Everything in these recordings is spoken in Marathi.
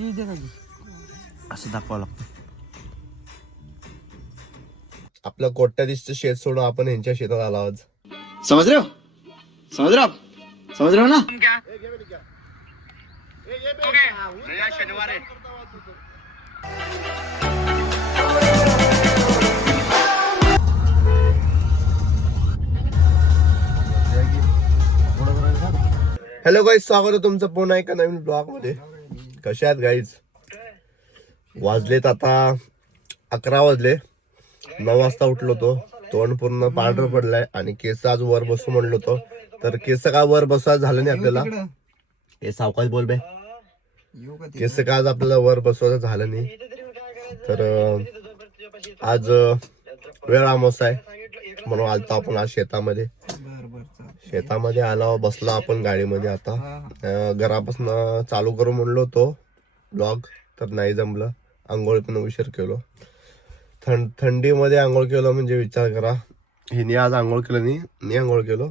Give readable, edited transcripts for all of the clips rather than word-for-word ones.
असं दाखवावं लागतं. आपलं कोट्याधीशचं शेत सोडून आपण यांच्या शेतात आलो आज. समझ रहे हो, समझ रहे हो आप, समझ रहे हो ना. शनिवार आहे. हॅलो गाईज, स्वागत आहे तुमचं पुन्हा एका नवीन ब्लॉग मध्ये. कशा आहात गाईज? वाजलेत आता 11 वाजले. 9 वाजता उठलो होतो. तोंड पूर्ण पांढरं पडलाय आणि केस आज वर बसू म्हणलो होतो, तर केस का वर बसवा झालं नाही आपल्याला. हे सावकाश बोल बे. केस का आज आपल्याला वर बसवायचं झालं नाही. तर आज वेळ अमावस्या आहे म्हणून आलतो आपण आज शेतामध्ये. शेतामध्ये आला, बसला आपण गाडीमध्ये. आता घरापासून चालू करू म्हणलो होतो ब्लॉग, तर नाही जमलं. आंघोळ पण उशीर केलो. थंडीमध्ये आंघोळ केलं म्हणजे विचार करा. हिने आज आंघोळ केलं नाही, मी आंघोळ केलो.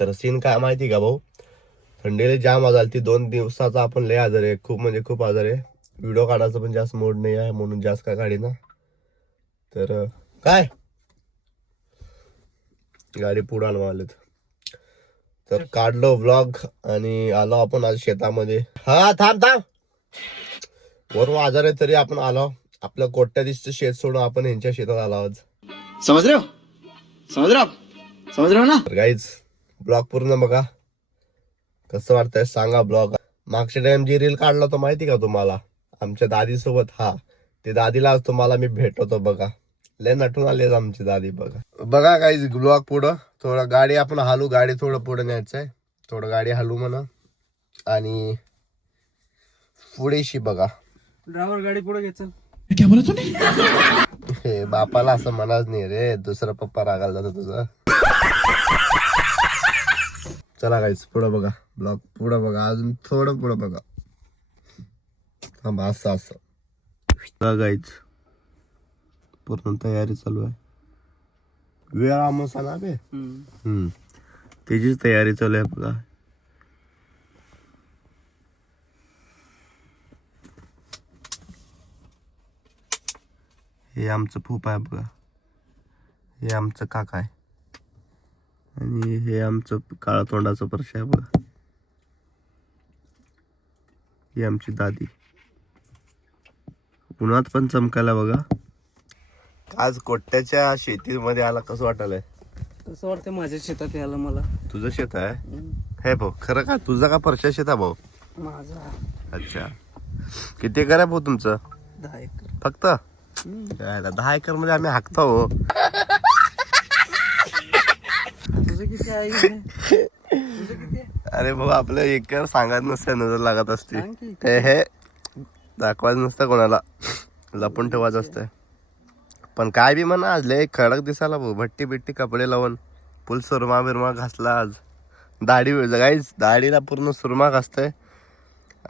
तर सीन काय माहिती का भाऊ, थंडीला जाम आजाल ती. 2 दिवसाचा आपण लय आजार आहे, खूप म्हणजे खूप आजार आहे. व्हिडिओ काढायचं पण जास्त मूड नाही आहे म्हणून जास्त काय काढी ना. तर काय गाडी पुढे आणवालेत, तर काढलो व्लॉग आणि आलो आपण आज शेतामध्ये. हा थांब वरून आजार आहे तरी आपण आलो. आपलं कोट्याधीशचं शेत सोडून आपण यांच्या शेतात आलो आज. समझ रहे हो, समझ रहे हो आप, समझ रहे हो ना. गाईज ब्लॉग पूर्ण बघा, कसं वाटतंय सांगा. ब्लॉग मागच्या टाइम जी रील काढला तो माहिती का तुम्हाला, आमच्या दादी सोबत. हा, ते दादीला आज तुम्हाला मी भेटवतो बघा. लय नटून आले आमची दादी बघा. बघा गाईज ब्लॉग पुढं थोडं गाडी आपण हलू, गाडी थोडं पुढे न्यायचंय. थोडं गाडी हलू म्हणा आणि पुढेशी बघा. ड्रायव्हर गाडी पुढे घ्यायचं. हे बापाला असं म्हणाच नाही रे, दुसरा पप्पा रागायला जातो तुझा. चला गाईज पुढं बघा, ब्लॉग पुढं बघा, अजून थोडं पुढं बघा. थांबा, असं असं गाईज पूर्ण तयारी चालू आहे. वेळ आमोसा ना बे. त्याचीच तयारी चालू आहे बघा. हे आमचं फूप आहे बघा, हे आमचं काका आहे आणि हे आमचं काळा तोंडाचं परश आहे बघा. ही आमची दादी. उन्हात पण चमकायला बघा. आज कोट्याच्या शेतीमध्ये आला, कसं वाटायलंय? कसं वाटतं माझ्या शेतात यायला मला. तुझं शेत आहे हे भाऊ? खरं का तुझा का परशा शेत आहे भाऊ? माझा. अच्छा, किती एकर आहे भाऊ तुमचं? 10 एकर फक्त? 10 एकर मध्ये आम्ही हाकतो हो. तुझं किती आहे? तुझं किती आहे? अरे भाऊ आपलं एकर सांगत नसते, नजर लागत असते. सांग की. हे दाखवायचं नसतं कोणाला, लपून ठेवायचं असतंय. पण काय बी म्हणा, आज लय खडक दिसायला भाऊ. भट्टी बिट्टी कपडे लावून फुल सुरमा बिरमा घासला आज. दाढी गाईज, दाढीला पूर्ण सुरमा घासतंय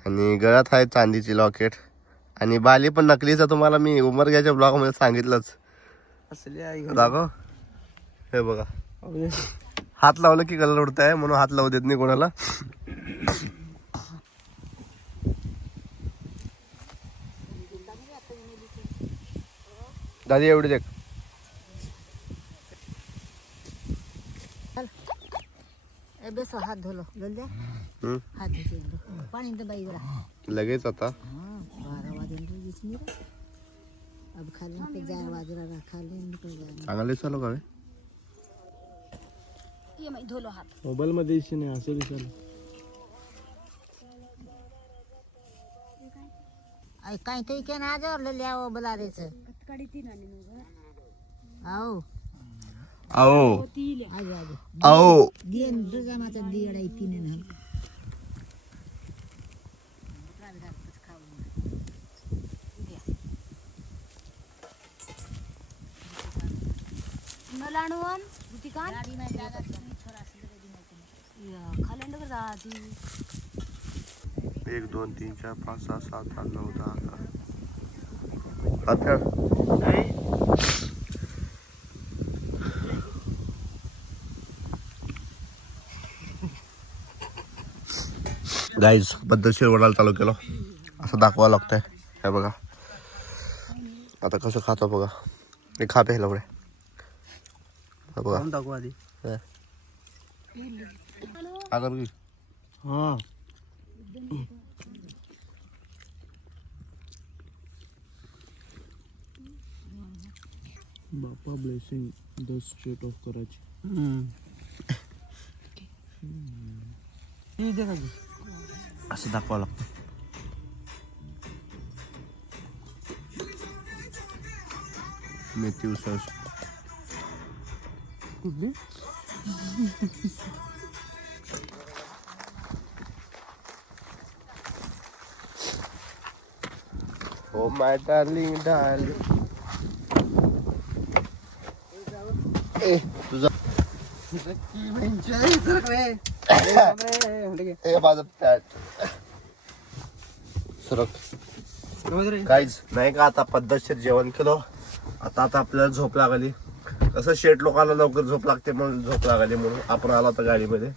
आणि गळ्यात आहे चांदीची लॉकेट आणि बाली पण नकलीचा. तुम्हाला मी उमरग्याच्या ब्लॉग मध्ये सांगितलंच. असली आई दाखव, हे बघा. हात लावलं की कलर उडत आहे म्हणून हात लावू देत नाही कोणाला. दादी एवढी देख. बेस हात धुलो जल्दी हात धुते पाणी तर बाई बरा लगेच आता 12 वाजून अब खाली पे 4 वाजला खाली निकल जाए. चांगले चालू का ये मैं धुलो हात. मोबाईल मध्ये इशे नाही असं दिसायला. आई काय ते के ना आजवर ल्याव बलारेच काडी ती नानी आओ आओ आज आज आओ दिन दुजामाचा दियडा इतीने ना नलाणवन होती का गाडी नाही जागा तुम्ही छोरा असले खालंड जाती 1 2 3 4 5 6 7 8 9 10 11. गाईज पद्धतशीर वडाला चालू केलं. असं दाखवावं लागतंय. हे बघा आता कसं खातो बघा. मी खा प्यायला पुढे बघा. खाऊन टाकू आधी. अगर हा बापा ब्लेसिंग द स्टेट ऑफ कराची. असं दाखवावं लागतं. मेथी उसळ कुठली? Oh my darling darling. ए तुझा ए माझं पॅट सरक. काहीच नाही का आता पद्धतशीर जेवण केलं. आता आपल्याला झोप लागली. कसं शेट लोकांना लवकर झोप लागते म्हणून झोप लागली म्हणून आपण आलो होता गाडीमध्ये.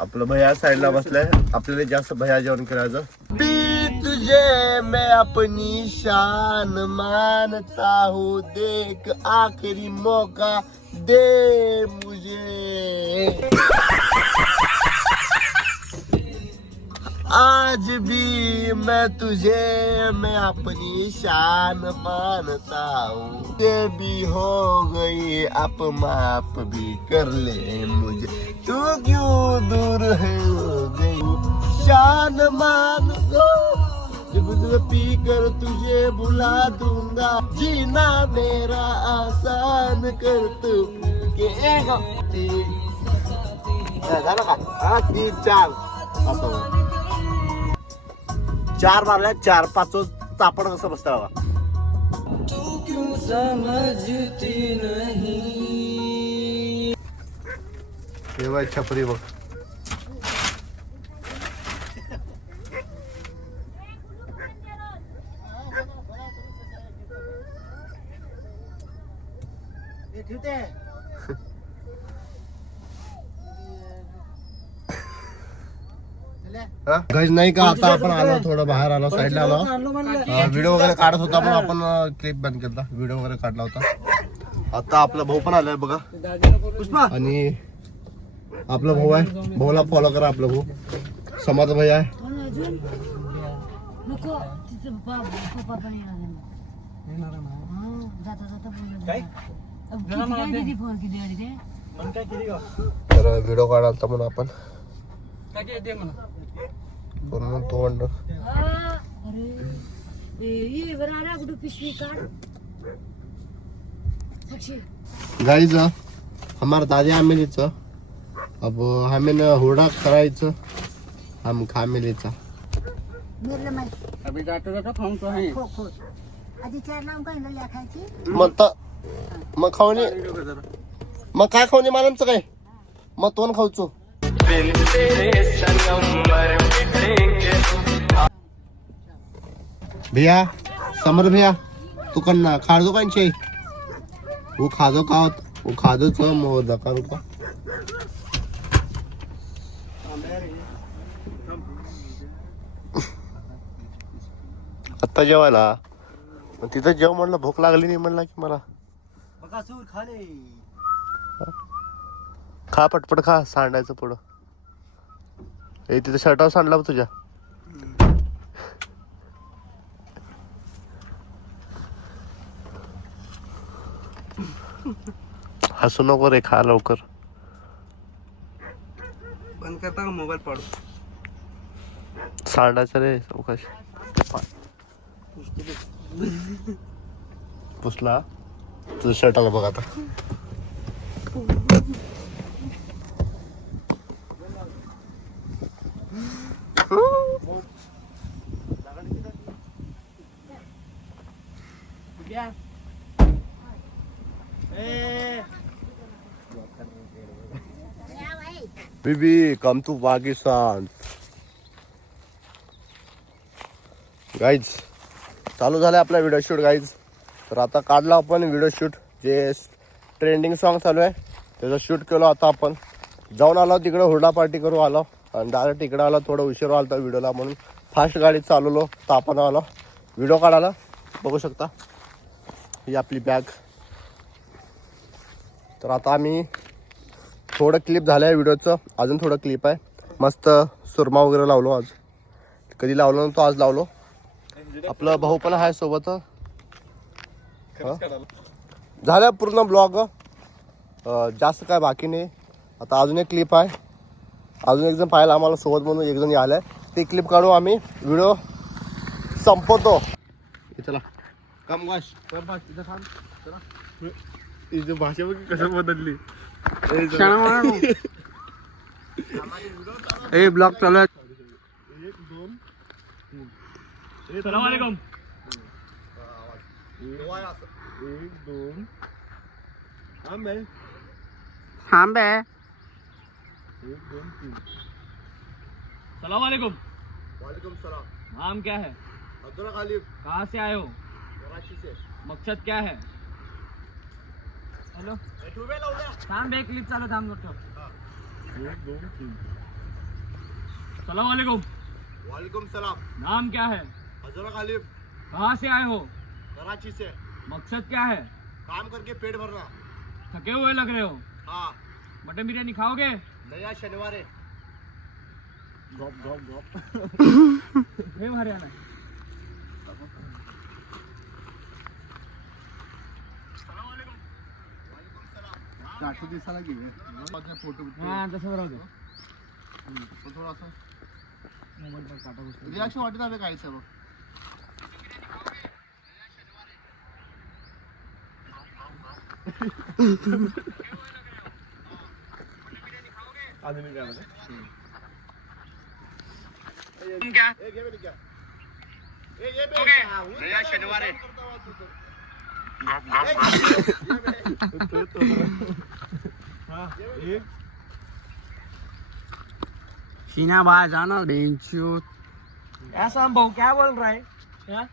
आपलं भैया साईडला बसलाय. आपल्याला जास्त भैया जेवण करायचं. बी तुझे मैं अपनी शान मानता हूँ. देख आखिरी मौका दे मुझे. आज भी मैं अपनी शान मानता हूँ. ये भी हो गई आप माफ भी कर ले मुझे. तू क्यों दूर है हो गई शान मान दो. जब पी कर तुझे बुला दूंगा. जीना मेरा आसान कर तू के झालं का. हा 3 4 असं 4 मारल्या 4 5 चापड कसं बसतं बघा. तेव्हा छपरी बघ. गज नाही का. आता आपण आलो थोडं बाहेर आलो साईडला आलो. व्हिडिओ वगैरे काढत होता पण आपण क्लिप बंद केला. व्हिडिओ वगैरे काढला होता. आता आपला भाऊ पण आलाय बघा. आणि आपला भाऊ आहे. भाऊला फॉलो करा. आपला भाऊ समाज भाई आहे. नको तिथे पप्पा पण येणार जाता जाता फोन किती गाडी ते. तर व्हिडिओ काढाल तर म्हणून आपण पूर्ण तोंड. अरे ये बरा गुडू पिशवी काढ. साक्षी गाईज हमारा दादी आमेलीच. अब हमें हुडा करायचं. हम खामेलीचा मिरलं माहिती अभी जाता जाता खाऊन तो आहे. खो खो आधी 4 नाम काही ना खायची. मग खाऊन मग काय खाऊन मानमचं काय. मग तोंड खाऊचो. भैया समर भैया तू कन्ना खाजो कांचे. वो खाजो का वो खाजोच मग दका रुपा. आत्ता जेवायला मग तिथं जेव म्हणलं. भूक लागली नाही म्हणला की मला. खा पटपट खा. सांडायचं पुढं. हे तिथं शर्टावर सांडला तुझ्या. हसू नको रे. खा लवकर. बंद करता का मोबाईल पाडू. सांडायचं रे चौकश. पुसला तुझं शर्ट आला बघ आता. बीबी कम टू पाकिस्तान. गाईज चालू झालं आपला व्हिडिओ शूट गाईज. तर आता काढला आपण व्हिडिओ शूट. जे ट्रेंडिंग सॉन्ग चालू आहे त्याचं शूट केलं. आता आपण जाऊन आलो तिकडं हुरडा पार्टी करू आलो. आणि डायरेक्ट इकडं आलो. थोडं उशीर आला व्हिडिओला म्हणून फास्ट गाडी चालवलो तर आपण आलो व्हिडिओ काढायला. बघू शकता ही आपली बॅग. तर आता आम्ही थोडं क्लिप झालं आहे व्हिडिओचं, अजून थोडं क्लिप आहे. मस्त सुरमा वगैरे लावलो आज, कधी लावलो नव्हतो आज लावलो. आपला भाऊ पण आहे सोबत. झालं पूर्ण ब्लॉग, जास्त काय बाकी नाही. आता अजून एक क्लिप आहे, अजून एक जण पाहायला आम्हाला सोबत म्हणून एक जण आलं आहे, ते क्लिप काढू आम्ही व्हिडिओ संपवतो. चला कम वाश भाषा बघ कसं बदलली. ए ब्लॉग चालू आहे. सलाम वालेकुम. 1 2 आंबे थांबे. 1 2 3. सलाम वालेकुम. वालेकुम सलाम. नाम क्या है? अब्दुल खालिद. कहाँ से आए हो? कराची से. मकसद क्या है? हॅलो थांब एक क्लिप चालू थांब मोठं. 1 2 3. सलाम वालेकुम. वालेकुम सलाम. नाम क्या है? अब्दुल खालिद. कहाँ से आए हो? कराची से. मकसद क्या है? काम करके पेट भरना. थके हुए लग रहे हो. हाँ. मटन बिरयानी खाओगे? नया शनिवार है. हे हरियाणा. दिसायला घेऊया फोटो. हा तसं राहू दे. थोडं असं मोबाईल काटा बसतो. रिॲक्शन वाटत आहे काय सर्व. नया शनिवार है. शीना बाहर जाना बेंचो. ऐसा हम भाऊ क्या बोल रहा है? हाँ?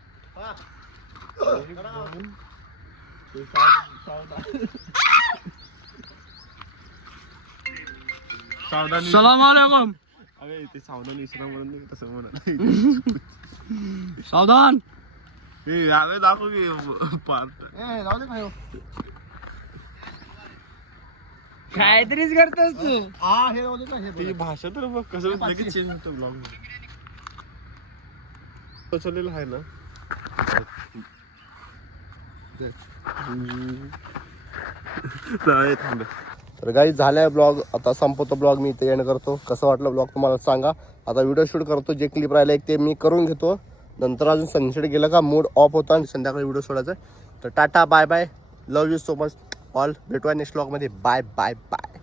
सलाम वालेकुम. अरे ते सावधान विश्राम म्हणून तसं म्हणा. सावधान. यावे दाखव की पार्ट. जाऊ दे काय काहीतरीच करतोस तू. हा हे जाऊ दे का हे ती भाषा तर बघ कसं लगेच चेंज होतं ब्लॉग मध्ये. चाललेलं आहे ना. तर काही झालाय ब्लॉग, आता संपवतो ब्लॉग. मी इथे एंड करतो. कसं वाटलं ब्लॉग तुम्हाला सांगा. आता व्हिडिओ शूट करतो, जे क्लिप राहिलं एक ते मी करून घेतो. नंतर अजून सनसेट गेलं का मूड ऑफ होता आणि संध्याकाळी व्हिडिओ सोडायचा. तर tata bye bye, love you so much all. भेटूया नेक्स्ट ब्लॉगमध्ये. Bye bye bye.